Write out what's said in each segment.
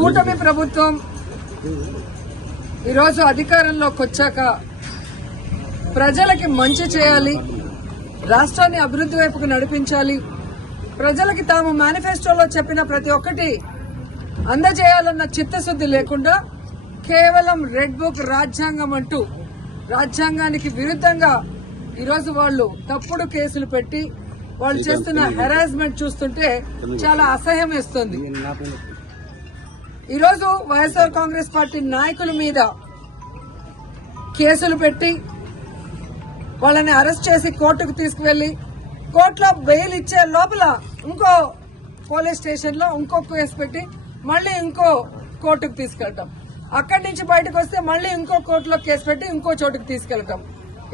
కూటమి ప్రభుత్వం ఈరోజు అధికారంలోకి వచ్చాక ప్రజలకి మంచి చేయాలి, రాష్ట్రాన్ని అభివృద్ధి వైపుకు నడిపించాలి, ప్రజలకి తాము మేనిఫెస్టోలో చెప్పిన ప్రతి ఒక్కటి అందజేయాలన్న చిత్తశుద్ధి లేకుండా కేవలం రెడ్ బుక్ రాజ్యాంగం అంటూ రాజ్యాంగానికి విరుద్ధంగా ఈరోజు వాళ్ళు తప్పుడు కేసులు పెట్టి వాళ్ళు చేస్తున్న హెరాస్మెంట్ చూస్తుంటే చాలా అసహ్యం వేస్తుంది. ఈరోజు వైఎస్ఆర్ కాంగ్రెస్ పార్టీ నాయకుల మీద కేసులు పెట్టి వాళ్ళని అరెస్ట్ చేసి కోర్టుకు తీసుకువెళ్లి కోర్టులో బెయిల్ ఇచ్చే లోపల ఇంకో పోలీస్ స్టేషన్ లో ఇంకో కేసు పెట్టి మళ్లీ ఇంకో కోర్టుకు తీసుకెళ్తాం, అక్కడి నుంచి బయటకు వస్తే మళ్లీ ఇంకో కోర్టులో కేసు పెట్టి ఇంకో చోటుకు తీసుకెళ్తాం.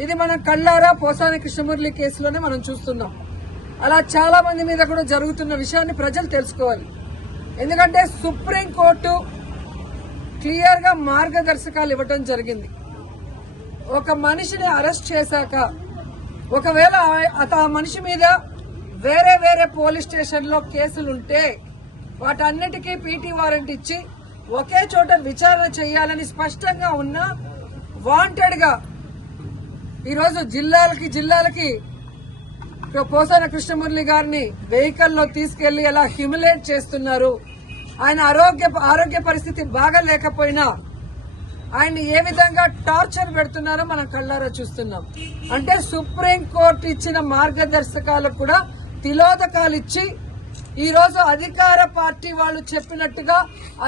ఇది మనం కళ్ళారా పోసాని కృష్ణమురళి కేసులోనే మనం చూస్తున్నాం. అలా చాలా మంది మీద కూడా జరుగుతున్న విషయాన్ని ప్రజలు తెలుసుకోవాలి. ఎందుకంటే సుప్రీంకోర్టు క్లియర్ గా మార్గదర్శకాలు ఇవ్వటం జరిగింది. ఒక మనిషిని అరెస్ట్ చేశాక ఒకవేళ ఆ మనిషి మీద వేరే వేరే పోలీస్ స్టేషన్ లో కేసులుంటే వాటన్నిటికీ పీటీ వారెంట్ ఇచ్చి ఒకే చోట విచారణ చేయాలని స్పష్టంగా ఉన్న వాంటెడ్ గా ఈరోజు జిల్లాలకి పోసాన కృష్ణమురళి గారిని వెహికల్లో తీసుకెళ్లి ఎలా హ్యూమిలేట్ చేస్తున్నారు, ఆయన ఆరోగ్య పరిస్థితి బాగాలేకపోయినా ఆయన్ని ఏ విధంగా టార్చర్ పెడుతున్నారో మనం కళ్ళారా చూస్తున్నాం. అంటే సుప్రీంకోర్టు ఇచ్చిన మార్గదర్శకాలకు కూడా తిలోదకాలు ఇచ్చి ఈరోజు అధికార పార్టీ వాళ్ళు చెప్పినట్టుగా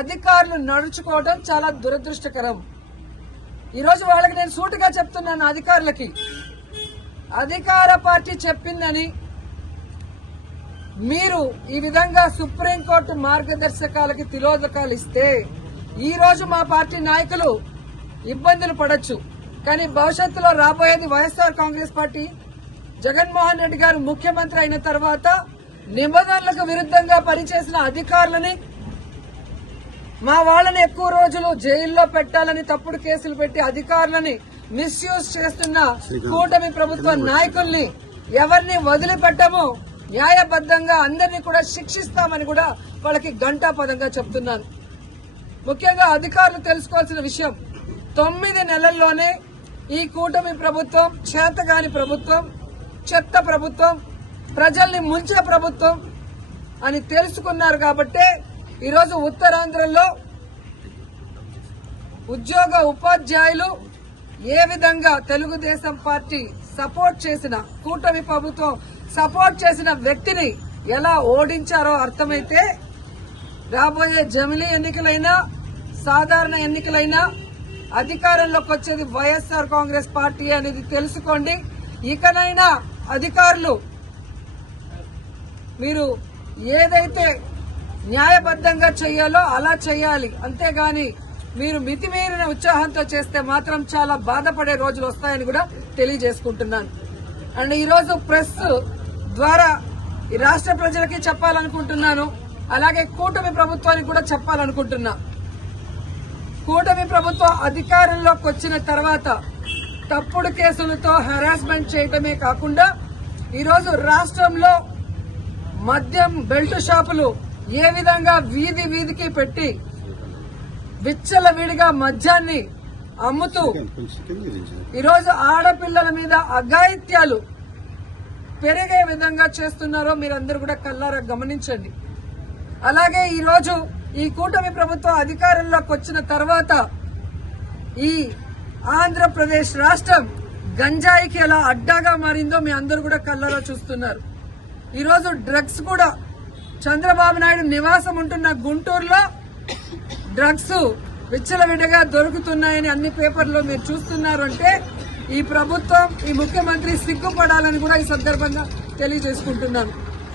అధికారులు నడుచుకోవడం చాలా దురదృష్టకరం. ఈరోజు వాళ్ళకి నేను సూటిగా చెప్తున్నాను, అధికారులకి అధికార పార్టీ చెప్పిందని మీరు ఈ విధంగా సుప్రీంకోర్టు మార్గదర్శకాలకి తిలోదకాలు ఇస్తే ఈ రోజు మా పార్టీ నాయకులు ఇబ్బందులు పడొచ్చు, కానీ భవిష్యత్తులో రాబోయేది వైఎస్ఆర్ కాంగ్రెస్ పార్టీ. జగన్మోహన్ రెడ్డి గారు ముఖ్యమంత్రి అయిన తర్వాత నిబంధనలకు విరుద్ధంగా పనిచేసిన అధికారులని, మా వాళ్ళని ఎక్కువ రోజులు జైల్లో పెట్టాలని తప్పుడు కేసులు పెట్టి అధికారులని మిస్యూజ్ చేస్తున్న కూటమి ప్రభుత్వ నాయకుల్ని ఎవరిని వదిలిపెట్టము, న్యాయబద్దంగా అందరినీ కూడా శిక్షిస్తామని కూడా వాళ్ళకి ఘంటాపదంగా చెప్తున్నాను. ముఖ్యంగా అధికారులు తెలుసుకోవాల్సిన విషయం, 9 నెలల్లోనే ఈ కూటమి ప్రభుత్వం చేతగాని ప్రభుత్వం, చెత్త ప్రభుత్వం, ప్రజల్ని ముంచే ప్రభుత్వం అని తెలుసుకున్నారు. కాబట్టే ఈరోజు ఉత్తరాంధ్రలో ఉపాధ్యాయులు ఏ విధంగా తెలుగుదేశం పార్టీ సపోర్ట్ చేసిన, కూటమి ప్రభుత్వం సపోర్ట్ చేసిన వ్యక్తిని ఎలా ఓడించారో అర్థమైతే రాబోయే జమిలీ ఎన్నికలైనా సాధారణ ఎన్నికలైనా అధికారంలోకి వచ్చేది వైఎస్ఆర్ కాంగ్రెస్ పార్టీ అనేది తెలుసుకోండి. ఇకనైనా అధికారులు మీరు ఏదైతే న్యాయబద్దంగా చేయాలో అలా చేయాలి, అంతేగాని మీరు మితిమీరిన ఉత్సాహంతో చేస్తే మాత్రం చాలా బాధపడే రోజులు వస్తాయని కూడా తెలియజేసుకుంటున్నాను. అండ్ ఈరోజు ప్రెస్ ద్వారా ఈ రాష్ట్ర ప్రజలకి చెప్పాలనుకుంటున్నాను, అలాగే కూటమి ప్రభుత్వానికి కూడా చెప్పాలనుకుంటున్నా. కూటమి ప్రభుత్వం అధికారంలోకి వచ్చిన తర్వాత తప్పుడు కేసులతో హెరాస్మెంట్ చేయటమే కాకుండా ఈరోజు రాష్ట్రంలో మద్యం బెల్ట్ షాపులు ఏ విధంగా వీధికి పెట్టి విచ్చలవిడిగా మద్యాన్ని అమ్ముతూ ఈరోజు ఆడపిల్లల మీద అఘాయిత్యాలు పెరిగే విధంగా చేస్తున్నారో మీరందరూ కూడా కళ్ళారా గమనించండి. అలాగే ఈరోజు ఈ కూటమి ప్రభుత్వం అధికారంలోకి వచ్చిన తర్వాత ఈ ఆంధ్రప్రదేశ్ రాష్ట్రం గంజాయికి ఎలా అడ్డాగా మారిందో మీ అందరూ కూడా కళ్ళారా చూస్తున్నారు. ఈరోజు డ్రగ్స్ కూడా చంద్రబాబు నాయుడు నివాసం ఉంటున్న గుంటూరులో డ్రగ్స్ విచ్చలవిడిగా దొరుకుతున్నాయని అన్ని పేపర్లో మీరు చూస్తున్నారు. అంటే ఈ ప్రభుత్వం, ఈ ముఖ్యమంత్రి సిగ్గుపడాలని కూడా ఈ సందర్భంగా తెలియజేసుకుంటున్నాను.